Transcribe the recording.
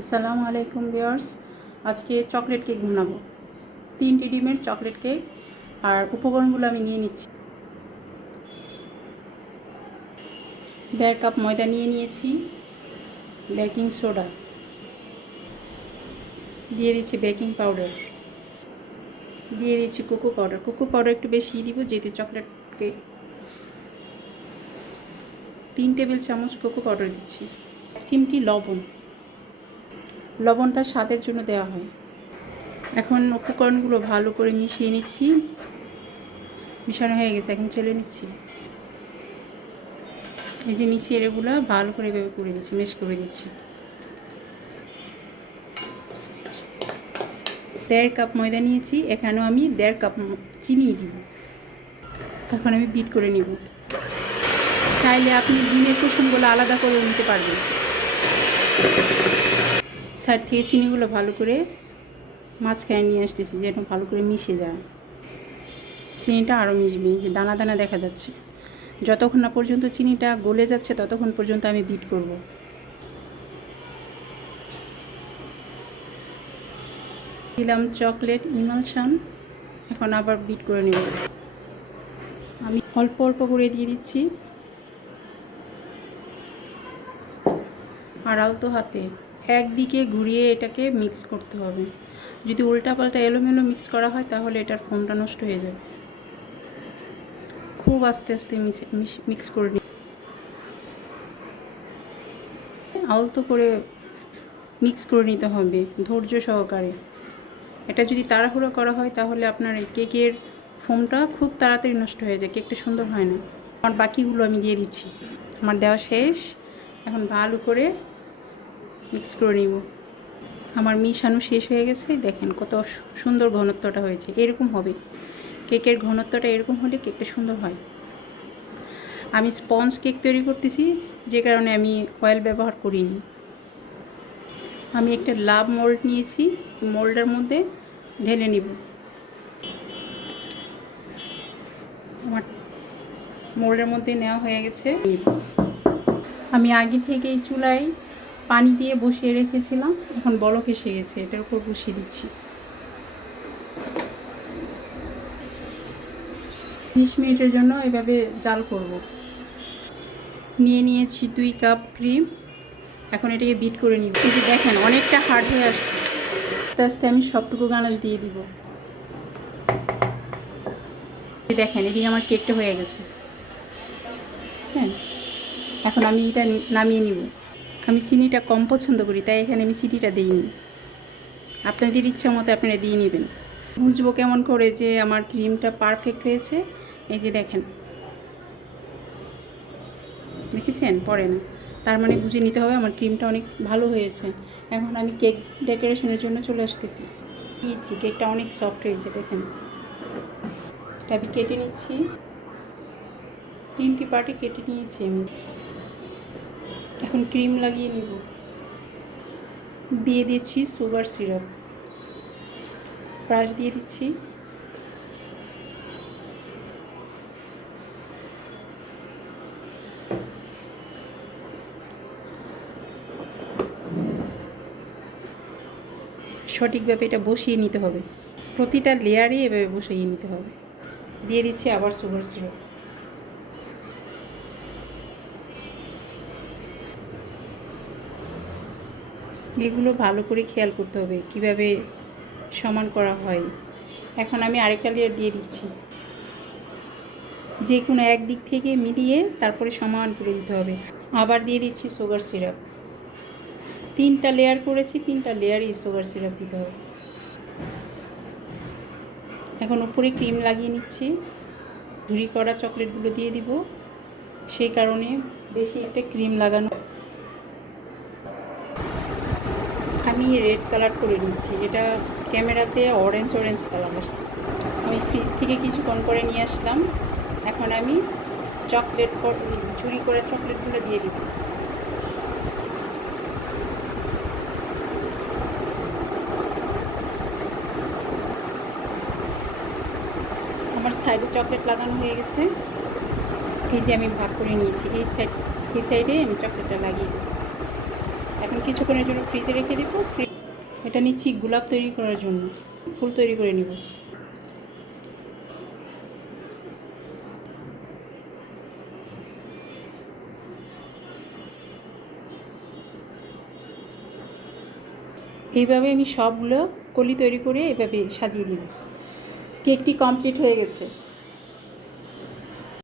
আসসালামু আলাইকুম ভিউয়ার্স। আজকে চকলেট কেক বানাবো। তিনটি ডিমের চকলেট কেক আর উপকরণগুলো আমি নিয়ে নিচ্ছি। দেড় কাপ ময়দা নিয়ে নিয়েছি। Baking soda. দিয়ে দিচ্ছি বেকিং পাউডার। দিয়ে দিচ্ছি কোকো পাউডার। কোকো পাউডার একটু বেশি দিব, যেহেতু চকলেট কেক। তিন টেবিল চামচ কোকো পাউডার দিচ্ছি। এক চিমটি লবণ। লবণটা স্বাদের জন্য দেওয়া হয়। এখন উপকরণগুলো ভালো করে মিশিয়ে নিচ্ছি। মিশানো হয়ে গেছে, এখন চেলে নিচ্ছি। এই যে নিচে এগুলো ভালো করে এভাবে করে দিচ্ছি মেশ করে দিচ্ছি দেড় কাপ ময়দা নিয়েছি, এখানেও আমি দেড় কাপ চিনি দিব। এখন আমি বিট করে নিব। চাইলে আপনি ডিমের কুসুমগুলো আলাদা করে নিতে পারবেন। সাইড থেকে চিনিগুলো ভালো করে মাঝখানে নিয়ে আসতেছি, যেন ভালো করে মিশে যায়। চিনিটা আরও মিশবে যে দানা দানা দেখা যাচ্ছে। যতক্ষণ না পর্যন্ত চিনিটা গলে যাচ্ছে, ততক্ষণ পর্যন্ত আমি বিট করব। দিলাম চকলেট, ইমালশান, এখন আবার বিট করে নেব। আমি অল্প অল্প করে দিয়ে দিচ্ছি। আর আলতো হাতে। একদিকে ঘুরিয়ে এটাকে মিক্স করতে হবে। যদি উল্টাপাল্টা এলোমেলো মিক্স করা হয়, তাহলে এটার ফোমটা নষ্ট হয়ে যাবে। খুব আস্তে আস্তে মিক্স করে নিই আলতো করে মিক্স করে নিতে হবে ধৈর্য সহকারে। এটা যদি তাড়াহুড়ো করা হয়, তাহলে আপনার এই কেকের ফোমটা খুব তাড়াতাড়ি নষ্ট হয়ে যায়, কেকটা সুন্দর হয় না। আমার বাকিগুলো আমি দিয়ে দিচ্ছি। আমার দেওয়া শেষ। এখন ভালো করে মিক্স করে নিব। আমার মিশানো শেষ হয়ে গেছে, দেখেন কত সুন্দর ঘনত্বটা হয়েছে, এরকম হবে। কেকের ঘনত্বটা এরকম হলে কেকটা সুন্দর হয়। আমি স্পঞ্জ কেক তৈরি করতেছি, যে কারণে আমি অয়েল ব্যবহার করিনি। আমি একটা লাভ মোল্ড নিয়েছি মোল্ডের মধ্যে ঢেলে নিব। আমার মোল্ডের মধ্যে নেওয়া হয়ে গেছে। আমি আগে থেকেই চুলায় পানি দিয়ে বসিয়ে রেখেছিলাম। এখন বলক এসে গেছে, এটার উপর বসিয়ে দিচ্ছি। বিশ মিনিটের জন্য এভাবে জাল করব। নিয়ে নিয়েছি দুই কাপ ক্রিম। এখন এটাকে বিট করে নিব। যে দেখেন, অনেকটা হার্ড হয়ে আসছে। আস্তে আস্তে আমি সবটুকু গানাশ দিয়ে দিব। দেখেন, এদিকে আমার কেকটা হয়ে গেছে। বুঝছেন? এখন আমি এটা নামিয়ে নিব। আমি চিনিটা কম পছন্দ করি, তাই এখানে আমি চিনিটা দিইনি। আপনাদের ইচ্ছা মতো আপনারা দিয়ে নেবেন। বুঝব কেমন করে যে আমার ক্রিমটা পারফেক্ট হয়েছে। এই যে দেখেন। দেখেছেন? পরে না। তার মানে বুঝে নিতে হবে আমার ক্রিমটা অনেক ভালো হয়েছে। এখন আমি কেক ডেকোরেশনের জন্য চলে আসতেছি। দিয়েছি, কেকটা অনেক সফট হয়েছে, দেখেন। এটা আমি কেটে নিচ্ছি। তিনটি পার্টি কেটে নিয়েছি আমি। এখন ক্রিম লাগিয়ে নিব। দিয়ে দিচ্ছি সুগার সিরাপ। ব্রাশ দিয়ে দিচ্ছি। সঠিকভাবে এটা বসিয়ে নিতে হবে। প্রতিটা লেয়ারে এভাবে বসিয়ে নিতে হবে। দিয়ে দিচ্ছি আবার সুগার সিরাপ। এগুলো ভালো করে খেয়াল করতে হবে, কীভাবে সমান করা হয়। এখন আমি আরেকটা লেয়ার দিয়ে দিচ্ছি। যে কোনো এক দিক থেকে মিলিয়ে তারপরে সমান করে দিতে হবে। আবার দিয়ে দিচ্ছি সুগার সিরাপ তিনটা লেয়ার করেছি, তিনটা লেয়ারই সুগার সিরাপ দিতে হবে। এখন উপরে ক্রিম লাগিয়ে নিচ্ছি। ঝুরি করা চকলেটগুলো দিয়ে দিব। সেই কারণে বেশি একটা ক্রিম লাগানো আমি রেড কালার করে নিচ্ছি এটা ক্যামেরাতে অরেঞ্জ অরেঞ্জ কালার আসতেছে। আমি ফ্রিজ থেকে কিছুক্ষণ করে নিয়ে আসলাম। এখন আমি চকলেট ঝুরি করে চকলেটগুলো দিয়ে দিব। আমার সাইডে চকলেট লাগানো হয়ে গেছে। এই যে আমি ভাগ করে নিয়েছি। এই সাইড এই সাইডে আমি চকলেটটা লাগিয়ে দিই এখন কিছুক্ষণের জন্য ফ্রিজে রেখে দেবো এটা নিচ্ছি গোলাপ তৈরি করার জন্য। ফুল তৈরি করে নিব। এইভাবে আমি সবগুলো কলি তৈরি করে এভাবে সাজিয়ে দিব। কেকটি কমপ্লিট হয়ে গেছে।